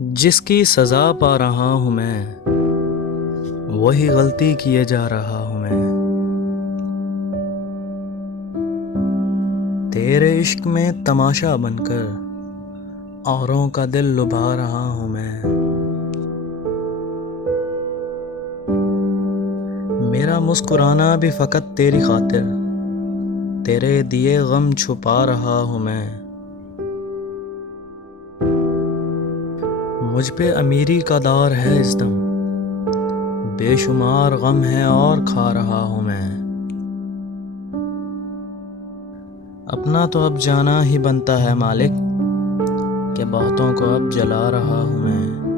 जिसकी सज़ा पा रहा हूँ मैं, वही गलती किए जा रहा हूँ मैं। तेरे इश्क में तमाशा बनकर औरों का दिल लुभा रहा हूँ मैं। मेरा मुस्कुराना भी फ़कत तेरी खातिर, तेरे दिए गम छुपा रहा हूँ मैं। मुझ पे अमीरी का दौर है इस दम, बेशुमार गम है और खा रहा हूँ मैं। अपना तो अब जाना ही बनता है मालिक, कि बहुतों को अब जला रहा हूँ मैं।